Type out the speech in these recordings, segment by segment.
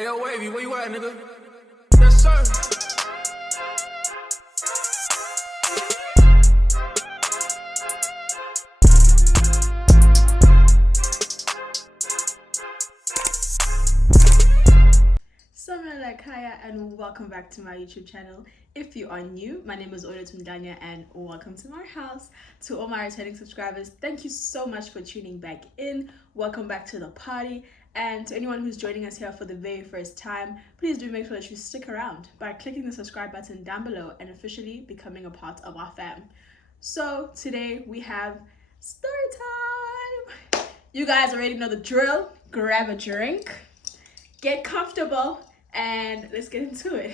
Hey, yo, Wavy, where you at, nigga? Yes, sir. Hiya and welcome back to my YouTube channel. If you are new, my name is Tanzania and welcome to my house. To all my returning subscribers, thank you so much for tuning back in. Welcome back to the party. And to anyone who's joining us here for the very first time, please do make sure that you stick around by clicking the subscribe button down below and officially becoming a part of our fam. So today we have story time. You guys already know the drill. Grab a drink, get comfortable, and let's get into it.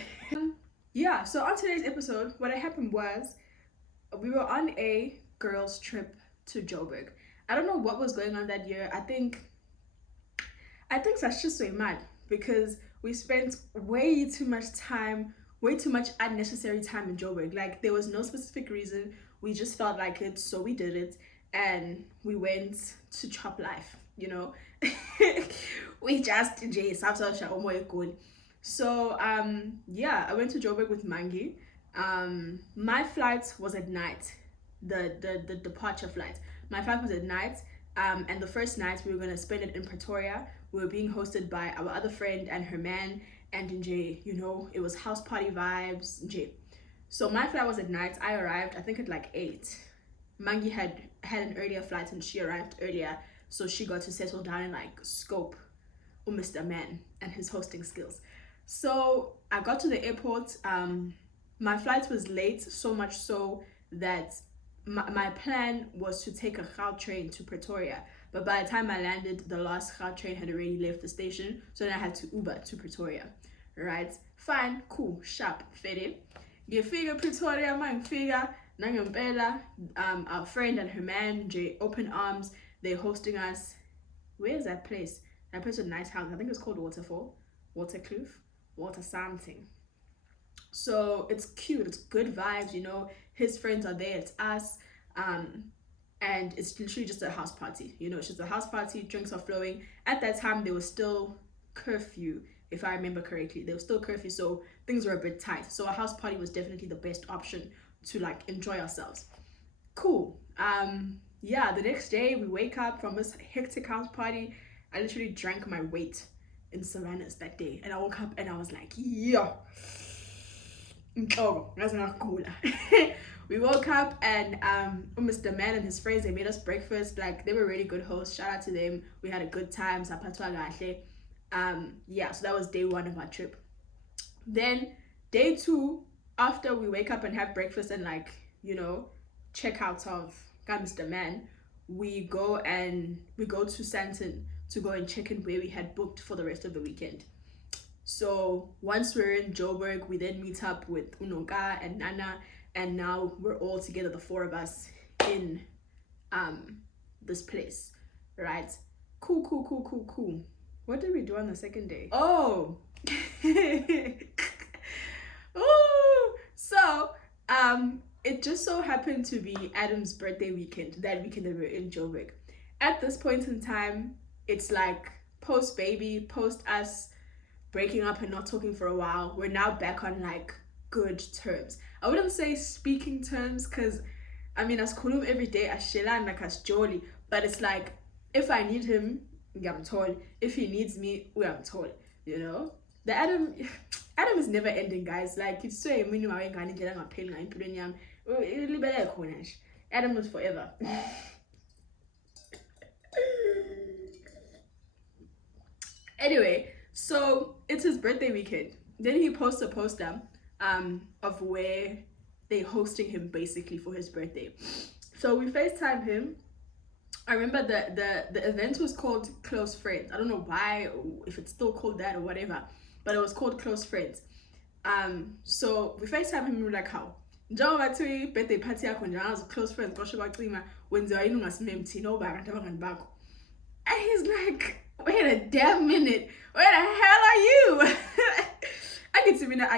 Yeah, so on today's episode, what happened was we were on a girls' trip to Joburg. I don't know what was going on that year. I think that's just so mad because we spent way too much unnecessary time in Joburg. Like, there was no specific reason. We just felt like it, so we did it, and we went to chop life, you know. We just So yeah, I went to Joburg with Mangi. My flight was at night, the departure flight. My flight was at night, and the first night we were gonna spend it in Pretoria. We were being hosted by our other friend and her man, and Nj, you know, it was house party vibes, Nj. So my flight was at night. I arrived, I think, at like 8. Mangi had an earlier flight and she arrived earlier, so she got to settle down and like scope Mr. Man and his hosting skills. So I got to the airport. My flight was late, so much so that my plan was to take a Gautrain train to Pretoria. But by the time I landed, the last Gautrain train had already left the station. So then I had to Uber to Pretoria. Right? Fine, cool, sharp, fede. Ngifika Pretoria, mangifika, nangempela, our friend and her man, Jay, open arms. They're hosting us. Where's that place? That place was a nice house. I think it's called Waterkloof, Water something. So it's cute, it's good vibes, you know. His friends are there, it's us, and it's literally just a house party, you know. It's just a house party, drinks are flowing. At that time there was still curfew, if I remember correctly. There was still curfew, so things were a bit tight. So a house party was definitely the best option to like enjoy ourselves. Cool. Yeah, the next day we wake up from this hectic house party. I literally drank my weight in Savannah's that day, and I woke up and I was like, yeah, that's not cool. We woke up and Mr. Man and his friends, they made us breakfast. Like, they were really good hosts. Shout out to them. We had a good time. Yeah, so that was day 1 of our trip. Then day 2, after we wake up and have breakfast and like, you know, check out of Mr. Man, we go to Santon to go and check in where we had booked for the rest of the weekend. So once we're in Joburg, we then meet up with Unoka and Nana, and now we're all together, the 4 of us, in this place, right? Cool. What did we do on the second day? Oh, ooh. So it just so happened to be Adam's birthday weekend, that weekend that we were in Joburg. At this point in time, it's like post baby, post us breaking up and not talking for a while. We're now back on like good terms. I wouldn't say speaking terms, because I mean, as kulum every day, as shelan, like as jolly, but it's like, if I need him, I'm told. If he needs me, I'm told. You know, the Adam is never ending, guys. Like, it's so Adam is forever. Anyway, so it's his birthday weekend. Then he posts a poster of where they're hosting him basically for his birthday. So we FaceTime him. I remember the event was called Close Friends. I don't know why, or if it's still called that or whatever, but it was called Close Friends. So we FaceTime him and we were like, how? Birthday party close friends, and he's like, wait a damn minute, where the hell are you? I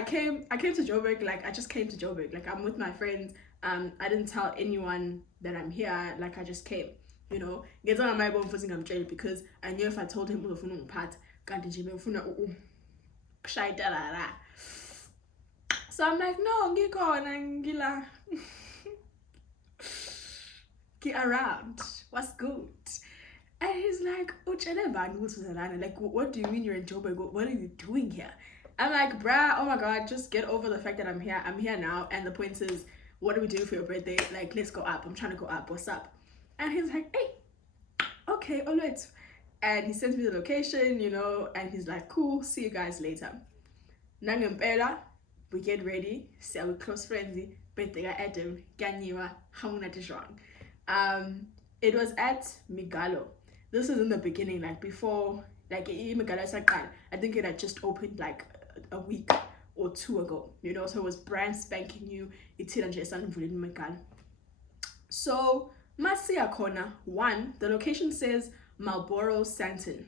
came to Joburg, like I just came to Joburg, like I'm with my friends. I didn't tell anyone that I'm here, like I just came, you know. Get on my bone because I knew if I told him part, So I'm like, no, ngila. Get around. What's good? And he's like, like, what do you mean you're in Joburg? What are you doing here? I'm like, bruh, oh my god, just get over the fact that I'm here. I'm here now. And the point is, what do we do for your birthday? Like, let's go up. I'm trying to go up. What's up? And he's like, hey, okay, all right. And he sends me the location, you know, and he's like, cool, see you guys later. Nangempela, we get ready. See our close friends. Birthday Adam, Ganyiwa, it was at Migalo. This is in the beginning, like before, like Migalo, I think it had just opened like a week or two ago, you know, so it was brand spanking new. It's in Migalo. So, Masia Kona, one, the location says Marlborough Santon.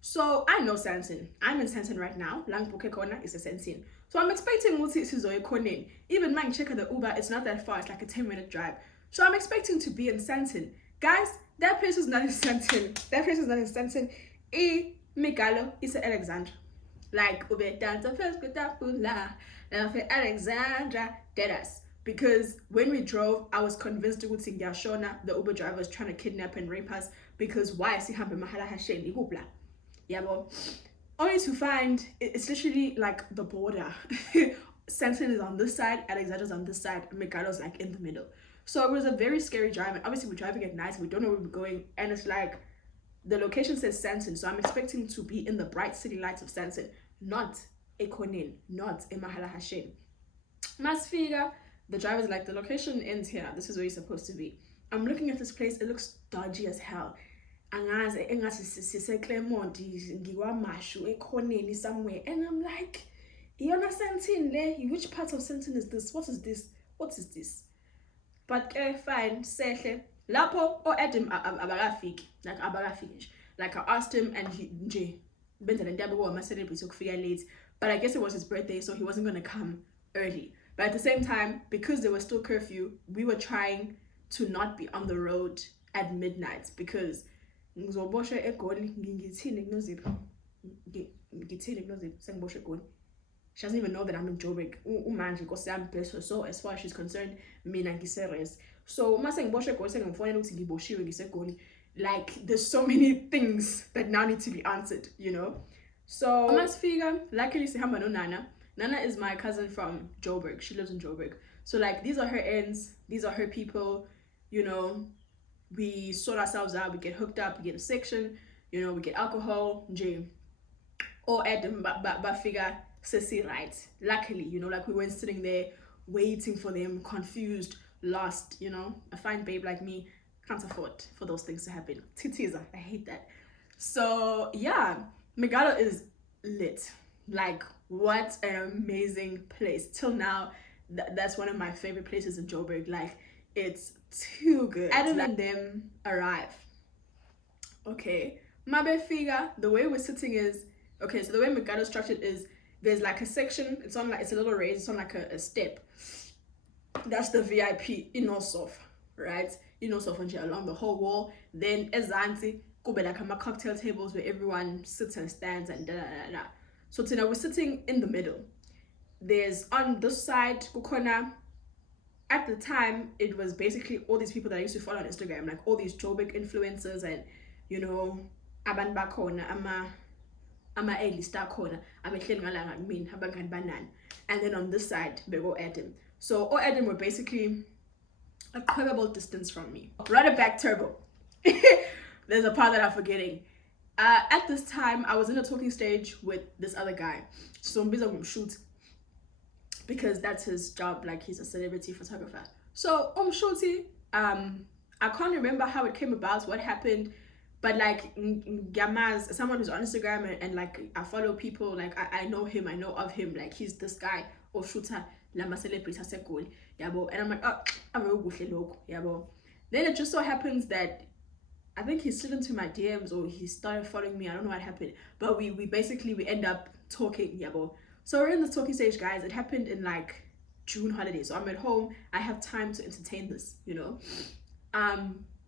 So, I know Santon. I'm in Santon right now. Langbuke Kona is a Santon. So, I'm expecting Muti Sizoe Konin. Even man check the Uber, it's not that far, it's like a 10-minute drive. So, I'm expecting to be in Santon. Guys, that place is not in Santon. That place is not in Santon. Megalo is in Alexandra. Like, Ube Danta First Gutapula, Alexandra, deadass. Because when we drove, I was convinced to go to Shona, the Uber driver was trying to kidnap and rape us. Because why is he having Mahala Hashem? Yeah, well, only to find it's literally like the border. Santon is on this side, Alexandra's on this side, Megalo's like in the middle. So it was a very scary drive, and obviously we're driving at night, we don't know where we're going, and it's like the location says Santon, so I'm expecting to be in the bright city lights of Santon, not Ekonin, not Mahala Hashem. Masfiga, the driver's like, the location ends here, this is where you're supposed to be. I'm looking at this place, it looks dodgy as hell. Claremont, somewhere, and I'm like, Santon, which part of Santon is this? What is this? What is this? But fine, sehle. Lapo or Adam abagafiki, like abagafiki. Like I asked him, and he late. But I guess it was his birthday, so he wasn't gonna come early. But at the same time, because there was still curfew, we were trying to not be on the road at midnight because she doesn't even know that I'm in Joburg. So as far as she's concerned, so like there's so many things that now need to be answered, you know. So luckily Nana. Nana is my cousin from Joburg. She lives in Joburg. So like these are her ends, these are her people, you know. We sort ourselves out, we get hooked up, we get a section, you know, we get alcohol, or Adam but figure sissy right. Luckily, you know, like we weren't sitting there waiting for them, confused, lost, you know. A fine babe like me can't afford for those things to happen. Titiza, I hate that. So yeah, Megalo is lit. Like, what an amazing place. Till now, that's one of my favorite places in Joburg. Like, it's too good. Adam and them arrive. Okay, Mabe figure, the way we're sitting is, okay, so the way Megalo structured is, there's like a section, it's on like, it's a little raised, it's on like a step. That's the VIP, Inosof, right? Inosof along the whole wall. Then Ezanti, go be like a cocktail tables where everyone sits and stands and da da da da. So today we're sitting in the middle. There's on this side, Kukona. At the time, it was basically all these people that I used to follow on Instagram, like all these Joburg influencers and, you know, Aban Bakona, Ama Eli Star Corner, and then on this side, we go Adam. So all Adam were basically a curable distance from me. Run it back, Turbo. There's a part that I'm forgetting. At this time, I was in a talking stage with this other guy. So I'm busy with shoot because that's his job. Like, he's a celebrity photographer. So shooty. I can't remember how it came about, what happened, but like Gamaz, someone who's on Instagram and like I follow people, like I know him, I know of him, like he's this guy or shooter lama celebrity sekoli yabo, and I'm like, oh, I'm very good logo yabo. Then it just so happens that I think he slid into my DMs or he started following me. I don't know what happened, but we end up talking yabo. So we're in the talking stage, guys. It happened in like June holidays, so I'm at home, I have time to entertain this, you know.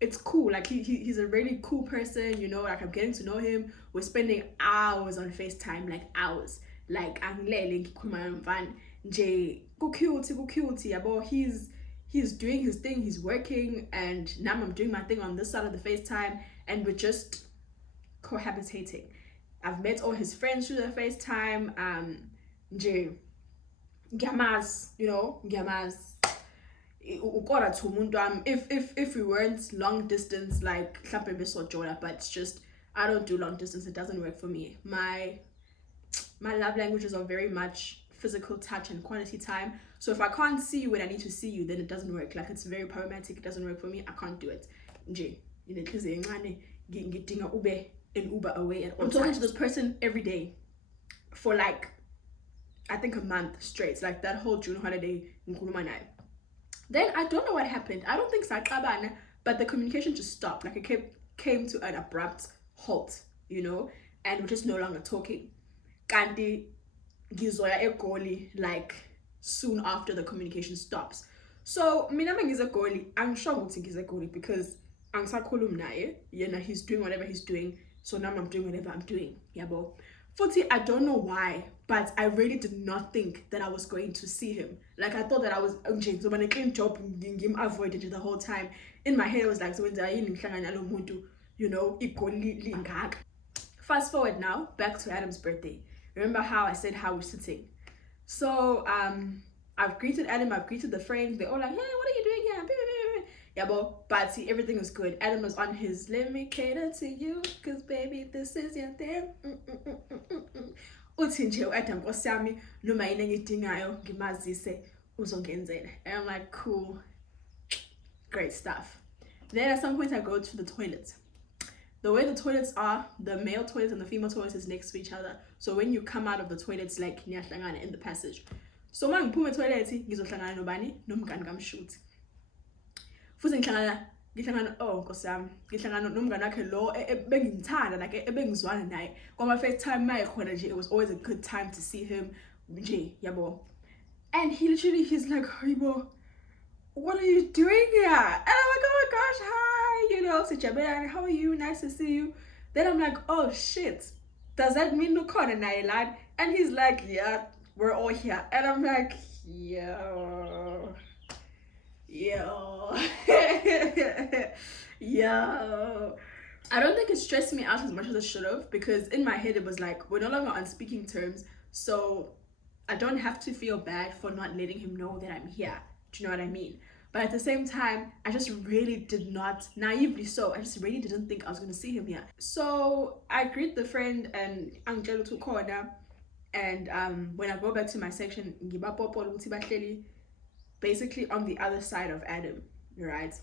It's cool, like he's a really cool person, you know, like I'm getting to know him. We're spending hours on FaceTime, like hours. like angilele ngikhuluma nomfana nje ku-cute yabo. He's doing his thing, he's working, and now I'm doing my thing on this side of the FaceTime, and we're just cohabitating. I've met all his friends through the FaceTime. Nje ngiyamazi, you know, ngiyamazi. If we weren't long distance, like but it's just I don't do long distance. It doesn't work for me. My love languages are very much physical touch and quality time. So if I can't see you when I need to see you, then it doesn't work. Like, it's very problematic. It doesn't work for me. I can't do it. Nje, you know, ngidinga ube in Uber away, and I'm talking to this person every day for like I think a month straight, like that whole June holiday. Then I don't know what happened. I don't think Sakabana, but the communication just stopped. Like, it came to an abrupt halt, you know, and we're just no longer talking. Kandi gizoya egoli like soon after the communication stops. So mina mangiza goli, I'm sure ngiza goli because angisakhulumi naye. Yena, he's doing whatever he's doing. So now I'm doing whatever I'm doing. Yabo. Futhi, I don't know why, but I really did not think that I was going to see him. Like, I thought that I was so when I came job, I avoided it the whole time. In my head, it was like, so you know, fast forward now, back to Adam's birthday. Remember how I said how we're sitting? So I've greeted Adam, I've greeted the friends. They're all like, hey, what are you doing here? Yeah, but see, everything was good. Adam was on his let me cater to you, cause baby, this is your thing. Uthi nje Adam osami noma yini engidingayo ngimazise uzongenzela. And I'm like, cool, great stuff. Then at some point I go to the toilet. The way the toilets are, the male toilet and the female toilet is next to each other. So when you come out of the toilet, it's like niyahlangana in the passage. So uma ngiphume toilet ngizohlangana nobani? Nomngani kamshuthi. Futhi ngihlangana Nkosi yami, ngihlangana nomngani wakhe lo ebengimthanda, like ebengizwana naye. Kwama FaceTime maye khona nje, it was always a good time to see him nje, yabo. And he's like, Haribo, what are you doing here? And I'm like, oh my gosh, hi, you know, Sijabela, how are you? Nice to see you. Then I'm like, oh shit, does that mean Nukon and I lad? And he's like, yeah, we're all here. And I'm like, yo. I don't think it stressed me out as much as it should have, because in my head it was like, we're no longer on speaking terms, so I don't have to feel bad for not letting him know that I'm here. Do you know what I mean? But at the same time, I just really did not, naively so, I just really didn't think I was going to see him here. So I greet the friend and Angelo to corner, and when I go back to my section, basically on the other side of Adam, right?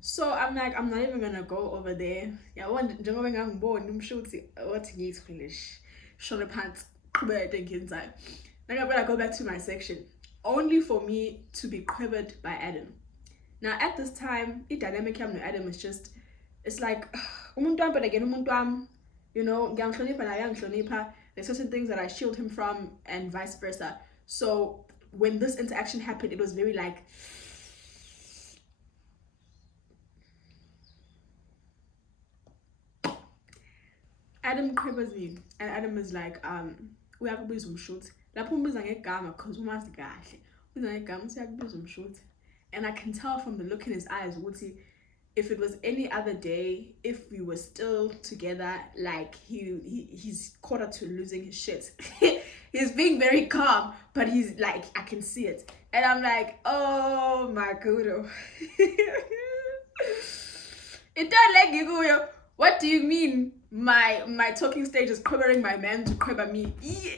So I'm like, I'm not even gonna go over there. Yeah, one njengoba ngangibona umshuthi wathi ngiyithwilish shona pants qhubeka inside. Like, I'm gonna go back to my section only for me to be quivered by Adam. Now at this time, the dynamic yami no-Adam is just, it's like umuntu wami but again umuntu wami, you know, ngiyangihlonipha naye uyangihlonipha. There's certain things that I shield him from and vice versa. So when this interaction happened, it was very like, Adam quivers me, and Adam is like, uyakubiza umshuthi. Lapho umbiza ngegama because umazi kahle. Ubiza ngegama uthi uyakubiza umshuthi. And I can tell from the look in his eyes, ukuthi, if it was any other day, if we were still together, like he's quarter to losing his shit. He's being very calm, but he's like, I can see it. And I'm like, oh my god. It don't like you. What do you mean my talking stage is quivering my man to quiver me?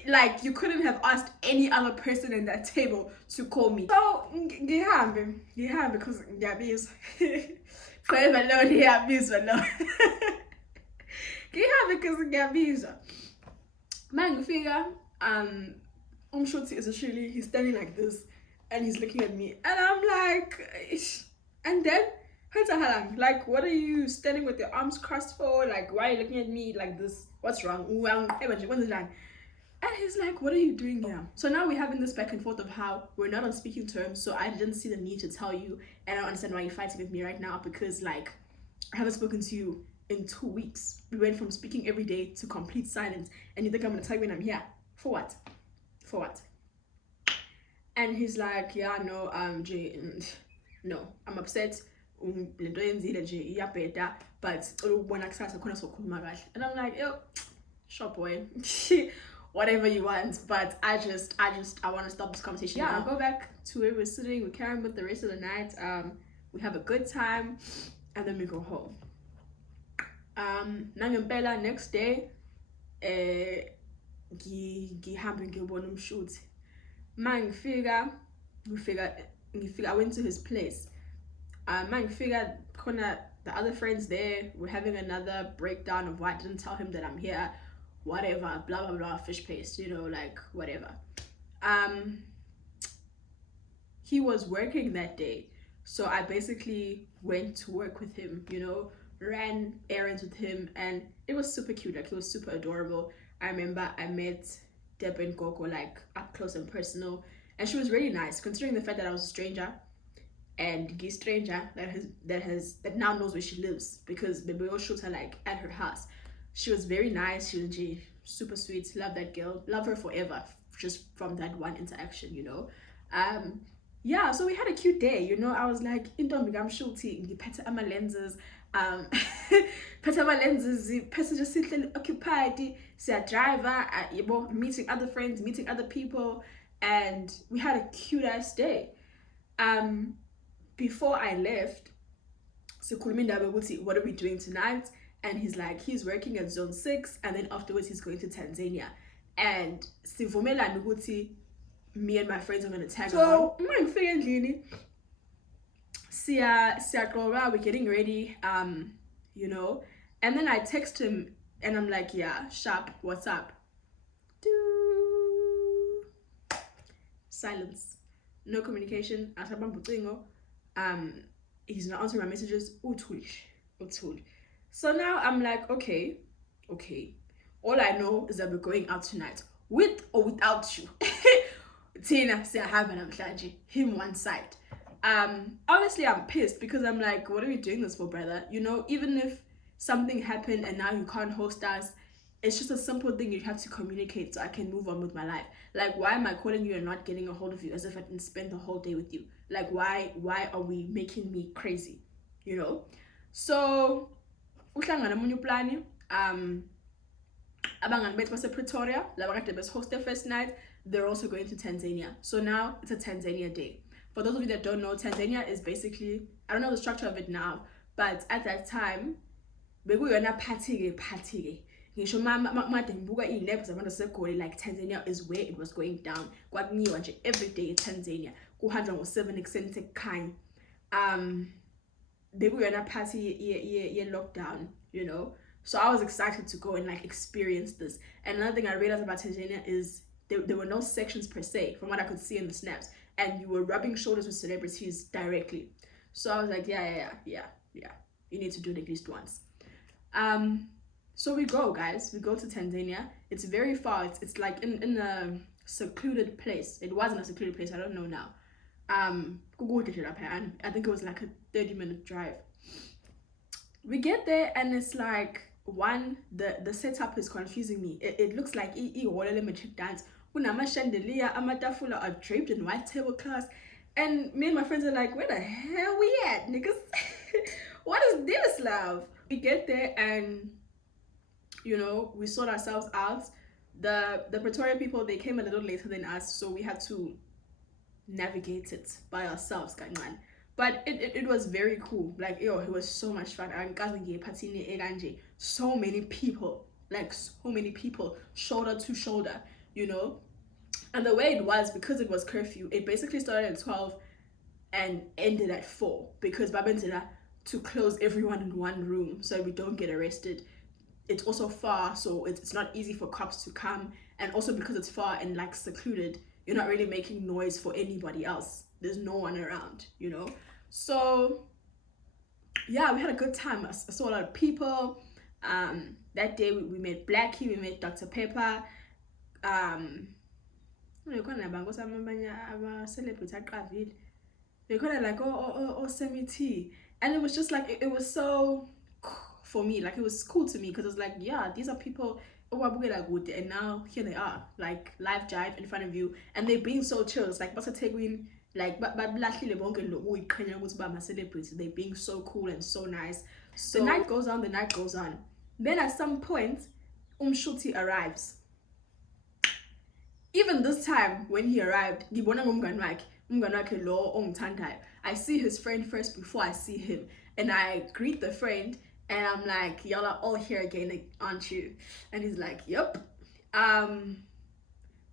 Like, you couldn't have asked any other person in that table to call me. So ngihambe because ngiyabizwa. Quiver lo ngiyabizwa lo. Ngihambe because ngiyabizwa. Mangifika umshuthi is actually, he's standing like this and he's looking at me and I'm like, and then like, what are you standing with your arms crossed for? Like, why are you looking at me like this? What's wrong? And he's like, what are you doing here? So now we're having this back and forth of how we're not on speaking terms, so I didn't see the need to tell you, and I don't understand why you're fighting with me right now, because like, I haven't spoken to you in 2 weeks. We went from speaking every day to complete silence, and you think I'm gonna tell you when I'm here? For what? For what? And he's like, yeah, no, Jay, no, I'm upset. But and I'm like, yo, shop boy, whatever you want, but I want to stop this conversation. Yeah, I'll go back to where we're sitting. We carry on with the rest of the night. We have a good time, and then we go home. Nangempela next day, ngihambe ngiyobona umshuthi. Ngifika, I went to his place. Ngifika khona the other friends there were having another breakdown of why I didn't tell him that I'm here, whatever, blah blah blah, fish paste, you know, like whatever. He was working that day, so I basically went to work with him, you know, ran errands with him, and it was super cute. Like, he was super adorable. I remember I met Deb and Coco like up close and personal, and she was really nice considering the fact that I was a stranger, and gay stranger that now knows where she lives because baby will shoot her like at her house. She was very nice. She was super sweet. Love that girl. Love her forever, just from that one interaction, you know. Yeah, so we had a cute day, you know. I was like, intombi I'm shooting, ngiphethe ama lenses, phethe ama lenses, phethe just sitting occupied, siya driver, meeting other friends, meeting other people, and we had a cute ass day. Before I left, sikhuluma indaba ukuthi what are we doing tonight? And he's like, he's working at zone 6, and then afterwards he's going to Tanzania, and sivumelana ukuthi me and my friends are going to tag along. So mangifika endlini, we're getting ready, you know, and then I text him and I'm like, yeah, sharp, what's up? Silence, no communication. He's not answering my messages. So now I'm like, okay, all I know is that we're going out tonight, with or without you. Tina him one side. Obviously I'm pissed because I'm like, what are we doing this for, brother? You know, even if something happened and now you can't host us, it's just a simple thing you have to communicate so I can move on with my life. Like, why am I calling you and not getting a hold of you as if I didn't spend the whole day with you? Like, why are we making me crazy? You know? So uhlangana munye uplani, abangani bethu base Pretoria, laba kade bes host their first night, they're also going to Tanzania. So now it's a Tanzania day. For those of you that don't know, Tanzania is basically, I don't know the structure of it now, but at that time, bekuyona party. Ngisho made ngibuka iy'nephu zabantu segoli, like Tanzania is where it was going down. Kwakunyiwa nje every day in Tanzania. Kuhanjwa ngo-7 ekuseni sekukhanya. Bekuyona party ye lockdown, you know. So I was excited to go and like experience this. And another thing I realized about Tanzania is there were no sections per se, from what I could see in the snaps, and you were rubbing shoulders with celebrities directly. So I was like, yeah, you need to do it at least once. So we go, guys. We go to Tanzania. It's very far. It's like in a secluded place. It wasn't a secluded place. I don't know now. I think it was like a 30-minute drive. We get there and it's like, the setup is confusing me. It looks like electric dance. Unama chandelier, amatafula are draped in white tablecloths, and me and my friends are like, where the hell we at, niggas? What is this, love? We get there and, you know, we sort ourselves out. The Pretoria people, they came a little later than us, so we had to navigate it by ourselves, man. But it was very cool. Like, it was so much fun. So many people, shoulder to shoulder, you know. And the way it was, because it was curfew, it basically started at 12 and ended at 4, because Babenzela to close everyone in one room so we don't get arrested. It's also far, so it's not easy for cops to come, and also because it's far and like secluded, you're not really making noise for anybody else. There's no one around, you know. So yeah, we had a good time. I saw a lot of people. That day we met Blackie, we met Dr. Pepper, we're kind of like Semi T, and it was just like it was so, for me, like, it was cool to me, because it was like, yeah, these are people and now here they are, like live jive in front of you, and they're being so chill. It's like what's a takeaway, like but celebrity. They're being so cool and so nice. So the night goes on. Then at some point, Shuti arrives. Even this time when he arrived, I see his friend first before I see him, and I greet the friend, and I'm like, y'all are all here again, aren't you? And he's like, yep.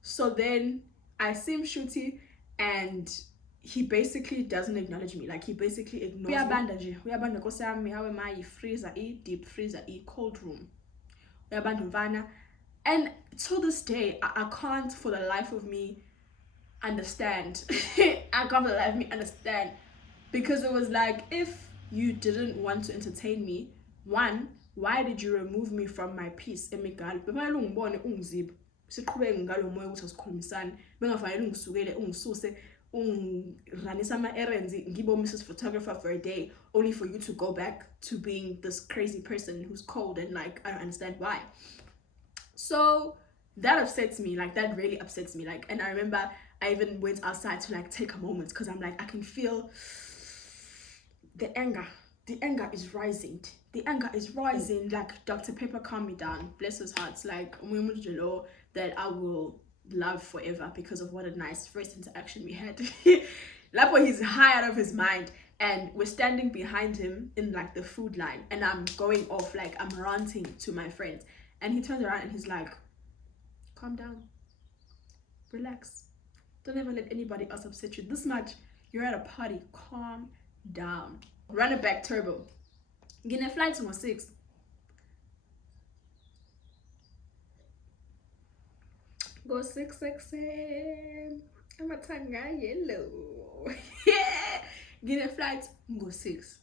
So then I see him shooting, and he basically doesn't acknowledge me. Like, he basically ignores me. We are freezer, deep freezer, cold room. And to this day, I can't for the life of me understand. I can't for the life of me understand. Because it was like, if you didn't want to entertain me, one, why did you remove me from my peace? Ranisa ama-errands, ngibo Mrs. Photographer for a day, only for you to go back to being this crazy person who's cold, and like, I don't understand why. So that upsets me, like that really upsets me. Like, and I remember I even went outside to like take a moment, because I'm like, I can feel the anger is rising. Like, Dr. Pepper, calm me down, bless his heart. Like, that I will love forever because of what a nice first interaction we had. Lapo, he's high out of his mind, and we're standing behind him in like the food line, and I'm going off, like I'm ranting to my friends, and he turns around and he's like, calm down, relax, don't ever let anybody else upset you this much. You're at a party, calm down. Run it back turbo. Gina flight number 6. Go 6 I'm a tanga yellow. Gina flight go 6.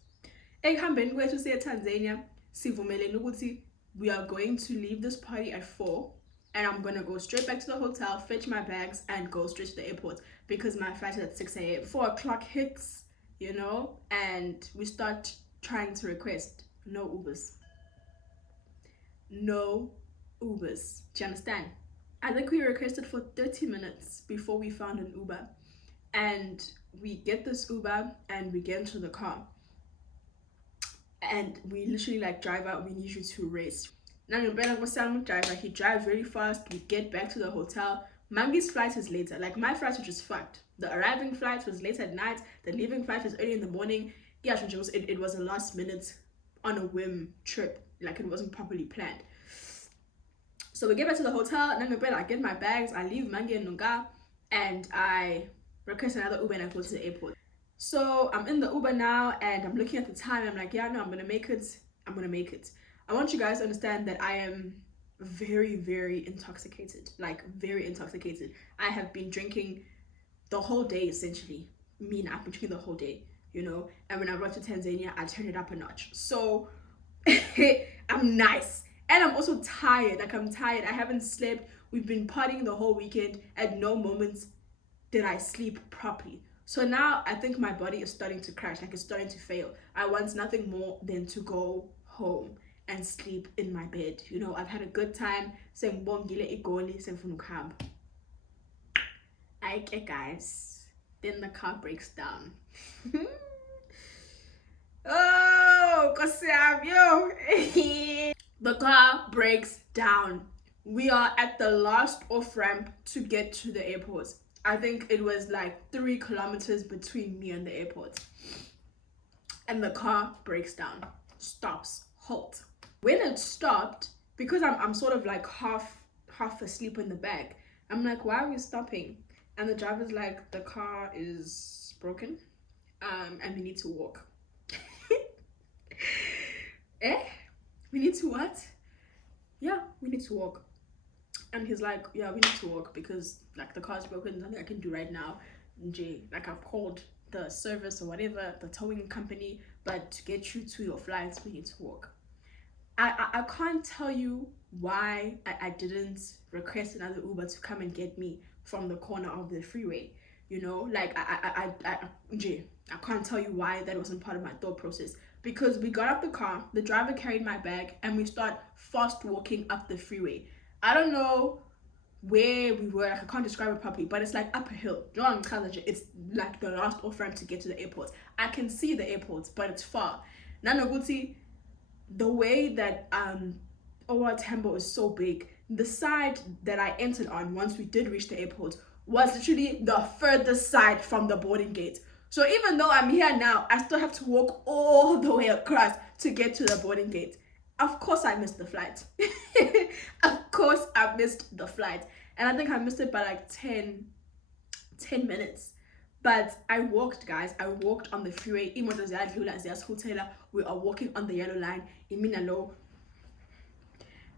Ehambeni kwethu siya Tanzania, sivumelene ukuthi we are going to leave this party at 4, and I'm gonna go straight back to the hotel, fetch my bags, and go straight to the airport because my flight is at 6 a.m. 4 o'clock hits, you know, and we start trying to request no Ubers. No Ubers. Do you understand? I think we requested for 30 minutes before we found an Uber, and we get this Uber and we get into the car, and we literally like, driver, we need you to race. Now driver, he drives really fast. We get back to the hotel. Mangi's flight is later. Like, my flight was just fucked. The arriving flight was late at night, the leaving flight was early in the morning. Yeah, it was a last minute, on a whim trip. Like, it wasn't properly planned. So we get back to the hotel, and then I get my bags, I leave Mangi and Nunga, and I request another Uber and I go to the airport. So I'm in the Uber now, and I'm looking at the time, I'm like, yeah, no, I'm gonna make it. I want you guys to understand that I am very, very intoxicated. Like, very intoxicated. I have been drinking the whole day, essentially. I've been drinking the whole day, you know, and when I got to Tanzania, I turned it up a notch. So I'm nice. And I'm also tired. Like, I'm tired. I haven't slept. We've been partying the whole weekend. At no moments did I sleep properly. So now I think my body is starting to crash. Like, it's starting to fail. I want nothing more than to go home and sleep in my bed. You know, I've had a good time. Okay, guys. Then the car breaks down. Oh, yo. The car breaks down. We are at the last off ramp to get to the airport. I think it was like 3 kilometers between me and the airport. And the car breaks down, stops, halt. When it stopped, because I'm sort of like half asleep in the back, I'm like, why are we stopping? And the driver's like, the car is broken, and we need to walk. We need to what? Yeah, we need to walk. And he's like, yeah, we need to walk because like the car's broken, nothing I can do right now. Like, I've called the service or whatever, the towing company, but to get you to your flights, we need to walk. I can't tell you why I didn't request another Uber to come and get me from the corner of the freeway. You know, like I can't tell you why that wasn't part of my thought process. Because we got out the car, the driver carried my bag, and we start fast walking up the freeway. I don't know where we were, like I can't describe it properly, but it's like up a hill. It's like the last off ramp to get to the airport. I can see the airport, but it's far. Nanoguti, the way that Owa Tembo is so big, the side that I entered on once we did reach the airport was literally the furthest side from the boarding gate. So even though I'm here now, I still have to walk all the way across to get to the boarding gate. Of course I missed the flight. Of course I missed the flight. And I think I missed it by like 10 minutes. But I walked, guys. I walked on the freeway. We are walking on the yellow line.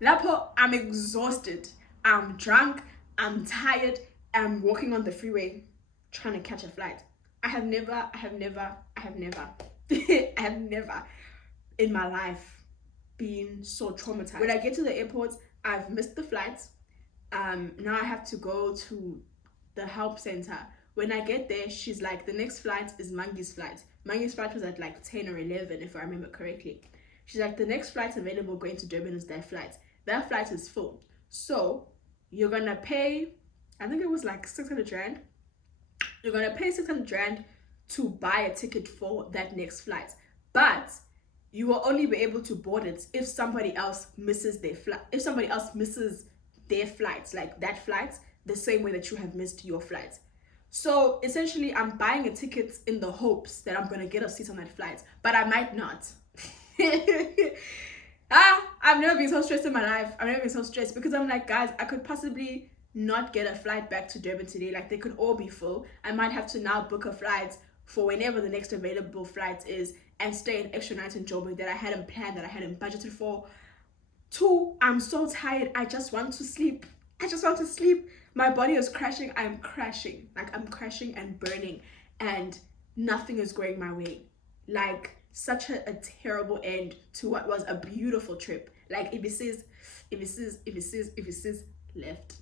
Lapo, I'm exhausted. I'm drunk. I'm tired. I'm walking on the freeway trying to catch a flight. I have never in my life been so traumatized. When I get to the airport, I've missed the flights. Now I have to go to the help center. When I get there, she's like, the next flight is Mangi's flight. Mangi's flight was at like 10 or 11, if I remember correctly. She's like, the next flight available going to Durban is that flight. That flight is full. So you're gonna pay, I think it was like 600 rand. You're gonna pay 600 rand to buy a ticket for that next flight. But you will only be able to board it if somebody else misses their flight. If somebody else misses their flights, like that flight, the same way that you have missed your flight. So essentially, I'm buying a ticket in the hopes that I'm gonna get a seat on that flight, but I might not. I've never been so stressed in my life. I've never been so stressed because I'm like, guys, I could possibly not get a flight back to Durban today. Like they could all be full. I might have to now book a flight for whenever the next available flight is and stay an extra night in Joburg that I hadn't planned, that I hadn't budgeted for. 2, I'm so tired. I just want to sleep. My body is crashing. I'm crashing. Like I'm crashing and burning and nothing is going my way. Like such a terrible end to what was a beautiful trip. Like if it says left.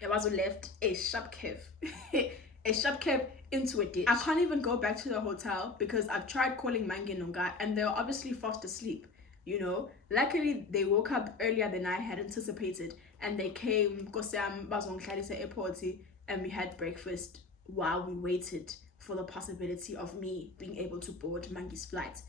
It was left a sharp curve. A sharp curve into a ditch. I can't even go back to the hotel because I've tried calling Mangi and Nonga and they're obviously fast asleep. You know, luckily they woke up earlier than I had anticipated and they came airport and we had breakfast while we waited for the possibility of me being able to board Mangi's flight.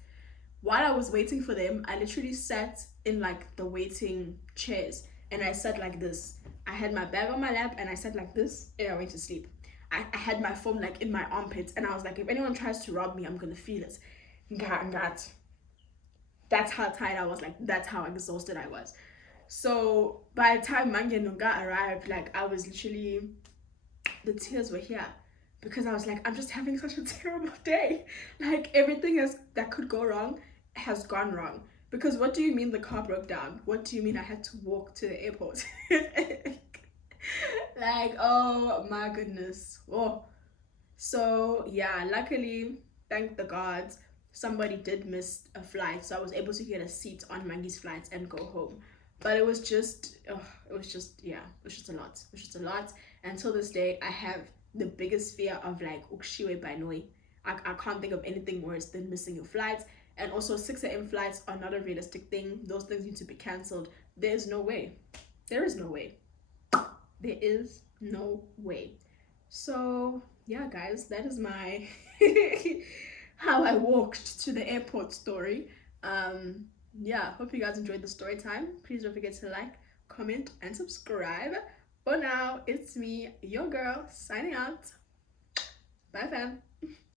While I was waiting for them, I literally sat in like the waiting chairs and I sat like this. I had my bag on my lap and I sat like this and I went to sleep. I had my phone like in my armpits and I was like, if anyone tries to rob me, I'm gonna feel it. That's how tired I was, like that's how exhausted I was. So by the time Mangi and Nonga arrived, like I was literally, the tears were here because I was like, I'm just having such a terrible day. Like everything that could go wrong has gone wrong. Because what do you mean the car broke down? What do you mean I had to walk to the airport? Like, oh my goodness. Oh. So yeah, luckily, thank the gods, somebody did miss a flight, so I was able to get a seat on Mangi's flight and go home. But it was just a lot. Until this day, I have the biggest fear of like ukshiwe by noi. I can't think of anything worse than missing your flights. And also 6 a.m. flights are not a realistic thing. Those things need to be cancelled. There's no way. There is no way. There is no way. So yeah, guys, that is my how I walked to the airport story. Yeah, hope you guys enjoyed the story time. Please don't forget to like, comment, and subscribe. For now, it's me, your girl, signing out. Bye, fam.